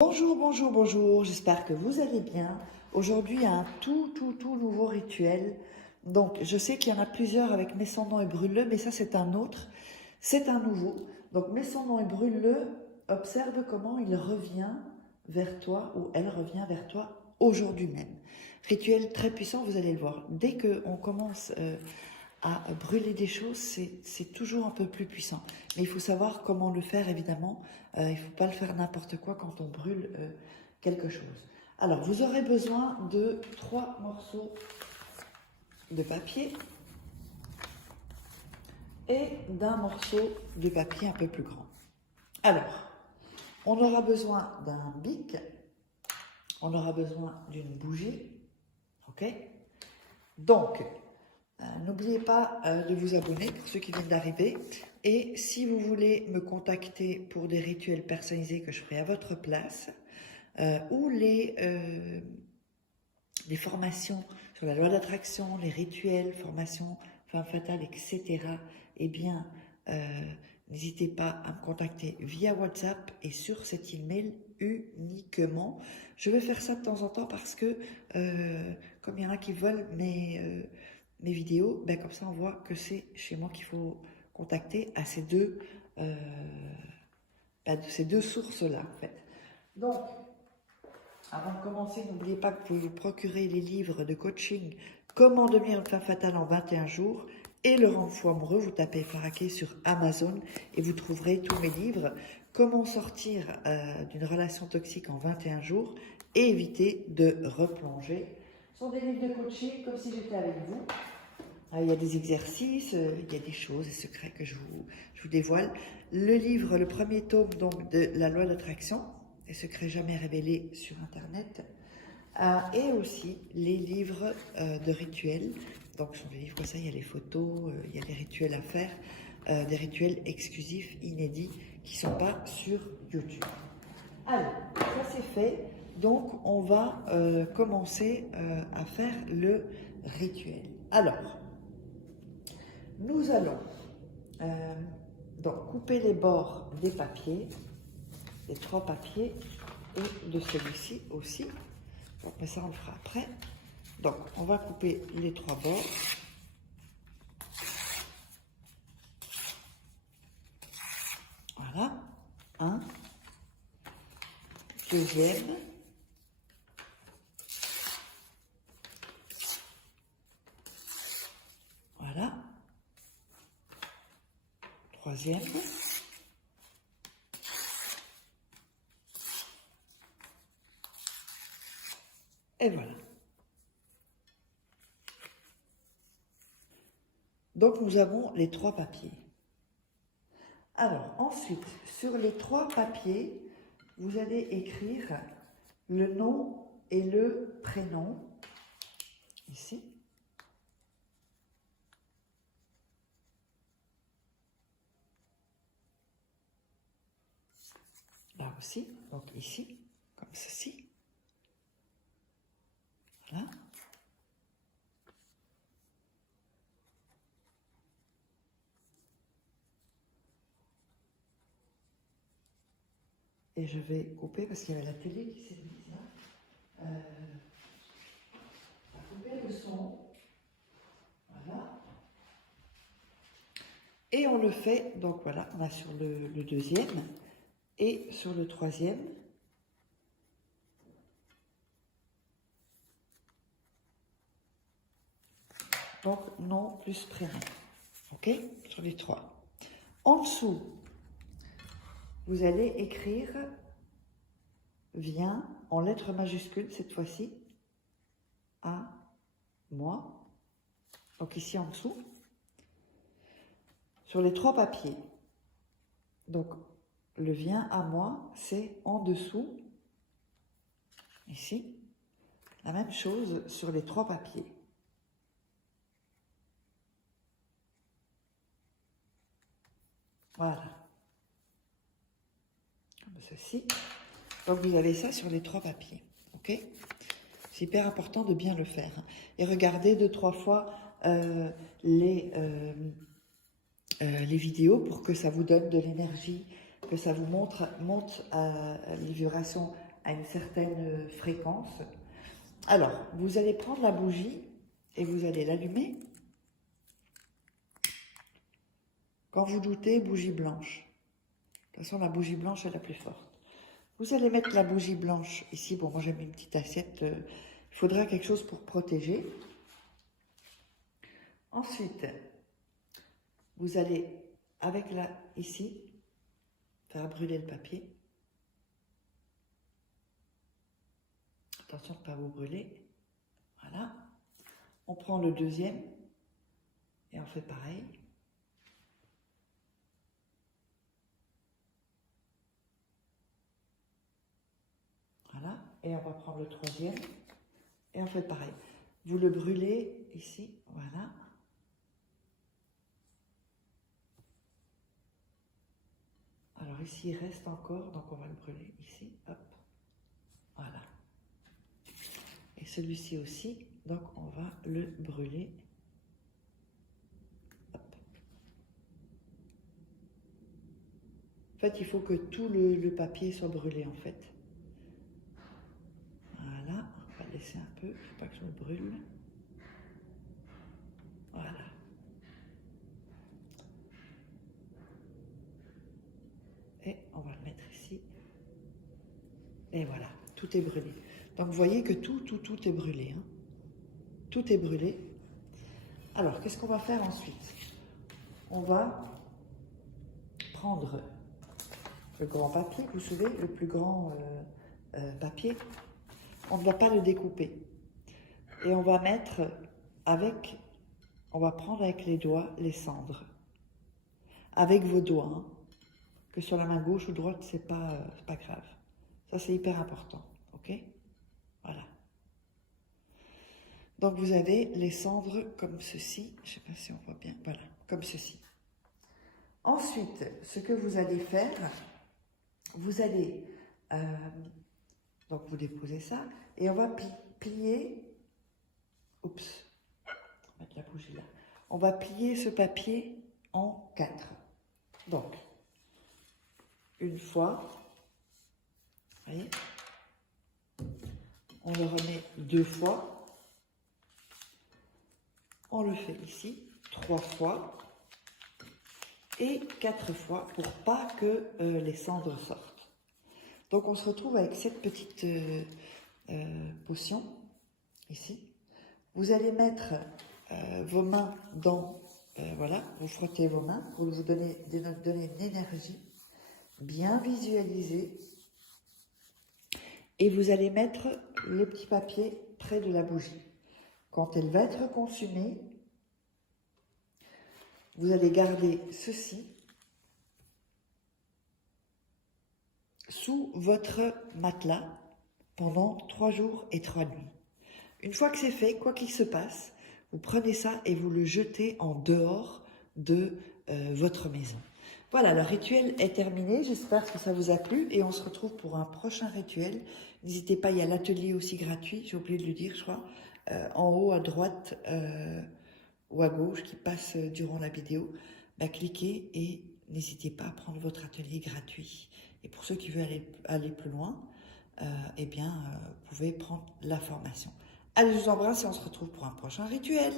Bonjour, bonjour, bonjour, j'espère que vous allez bien. Aujourd'hui, un tout nouveau rituel. Donc, je sais qu'il y en a plusieurs avec Mets son nom et brûle-le, mais ça, c'est un autre. C'est un nouveau. Donc, Mets son nom et brûle-le, observe comment il revient vers toi ou elle revient vers toi aujourd'hui même. Rituel très puissant, vous allez le voir. Dès qu'on commence à brûler des choses, c'est toujours un peu plus puissant. Mais il faut savoir comment le faire, évidemment. Il ne faut pas le faire n'importe quoi quand on brûle quelque chose. Alors, vous aurez besoin de 3 morceaux de papier et d'un morceau de papier un peu plus grand. Alors, on aura besoin d'un bic, on aura besoin d'une bougie, ok? Donc, n'oubliez pas de vous abonner pour ceux qui viennent d'arriver. Et si vous voulez me contacter pour des rituels personnalisés que je ferai à votre place, ou les formations sur la loi d'attraction, les rituels, formations, femme fatale, etc., eh bien, n'hésitez pas à me contacter via WhatsApp et sur cet email uniquement. Je vais faire ça de temps en temps parce que, comme il y en a qui veulent mes vidéos, ben comme ça on voit que c'est chez moi qu'il faut contacter à ces deux sources-là, en fait. Donc, avant de commencer, n'oubliez pas que vous vous procurez les livres de coaching Comment devenir une femme fatale en 21 jours et Le rendre fou amoureux. Vous tapez Faraké sur Amazon et vous trouverez tous mes livres. Comment sortir d'une relation toxique en 21 jours et éviter de replonger. Ce sont des livres de coaching comme si j'étais avec vous. Il y a des exercices, il y a des choses, des secrets que je vous dévoile. Le livre, le premier tome donc, de la loi d'attraction, les secrets jamais révélés sur Internet, et aussi les livres de rituels. Donc, ce sont des livres comme ça, il y a les photos, il y a des rituels à faire, des rituels exclusifs, inédits, qui ne sont pas sur YouTube. Alors, ça c'est fait. Donc, on va commencer à faire le rituel. Alors, nous allons donc couper les bords des papiers, les 3 papiers, et de celui-ci aussi. Donc, mais ça, on le fera après. Donc, on va couper les 3 bords. Voilà. Un. Deuxième. Voilà. Troisième. Et voilà. Donc, nous avons les 3 papiers. Alors, ensuite, sur les 3 papiers, vous allez écrire le nom et le prénom, ici. Là aussi, donc ici, comme ceci. Voilà. Et je vais couper parce qu'il y avait la télé qui s'est mise là. On va couper le son. Voilà. Et on le fait, donc voilà, on a sur le deuxième et sur le troisième. Donc nom plus prénom. Ok? Sur les 3. En dessous, vous allez écrire viens en lettres majuscules cette fois-ci à moi. Donc ici en dessous. Sur les 3 papiers. Donc le viens à moi, c'est en dessous. Ici. La même chose sur les 3 papiers. Voilà. Comme ceci. Donc vous avez ça sur les 3 papiers. Ok? C'est hyper important de bien le faire. Et regardez 2-3 fois les vidéos pour que ça vous donne de l'énergie, que ça vous monte les vibrations à une certaine fréquence. Alors, vous allez prendre la bougie et vous allez l'allumer. Quand vous doutez, bougie blanche. De toute façon, la bougie blanche est la plus forte. Vous allez mettre la bougie blanche ici. Bon, moi j'ai mis une petite assiette. Il faudra quelque chose pour protéger. Ensuite, vous allez, avec la, ici, faire brûler le papier. Attention de ne pas vous brûler. Voilà. On prend le deuxième et on fait pareil. Voilà. Et on va prendre le troisième et on fait pareil. Vous le brûlez ici. Voilà. Alors ici, il reste encore, donc on va le brûler ici. Hop. Voilà. Et celui-ci aussi, donc on va le brûler. Hop. En fait, il faut que tout le papier soit brûlé, en fait. Voilà, on va laisser un peu, il ne faut pas que je me brûle. Voilà. Et on va le mettre ici. Et voilà, tout est brûlé. Donc, vous voyez que tout est brûlé. Hein. Tout est brûlé. Alors, qu'est-ce qu'on va faire ensuite? On va prendre le grand papier, vous savez, le plus grand papier. On ne va pas le découper. Et on va mettre avec, on va prendre avec les doigts les cendres. Avec vos doigts. Hein. Que sur la main gauche ou droite, c'est pas grave. Ça, c'est hyper important. Ok? Voilà. Donc, vous avez les cendres comme ceci. Je ne sais pas si on voit bien. Voilà, comme ceci. Ensuite, ce que vous allez faire, vous allez... donc, vous déposez ça. Et on va plier... Oups. On va mettre la bougie là. On va plier ce papier en 4. Donc, une fois... Vous voyez? On le remet 2 fois. On le fait ici 3 fois et 4 fois pour pas que les cendres sortent. Donc on se retrouve avec cette petite potion ici. Vous allez mettre vos mains dans, voilà, vous frottez vos mains pour vous donner une énergie bien visualisée. Et vous allez mettre le petit papier près de la bougie. Quand elle va être consumée, vous allez garder ceci sous votre matelas pendant 3 jours et 3 nuits. Une fois que c'est fait, quoi qu'il se passe, vous prenez ça et vous le jetez en dehors de votre maison. Voilà, le rituel est terminé. J'espère que ça vous a plu et on se retrouve pour un prochain rituel. N'hésitez pas, il y a l'atelier aussi gratuit, j'ai oublié de le dire, je crois, en haut à droite ou à gauche qui passe durant la vidéo. Bah, cliquez et n'hésitez pas à prendre votre atelier gratuit. Et pour ceux qui veulent aller plus loin, eh bien, vous pouvez prendre la formation. Allez, je vous embrasse et on se retrouve pour un prochain rituel.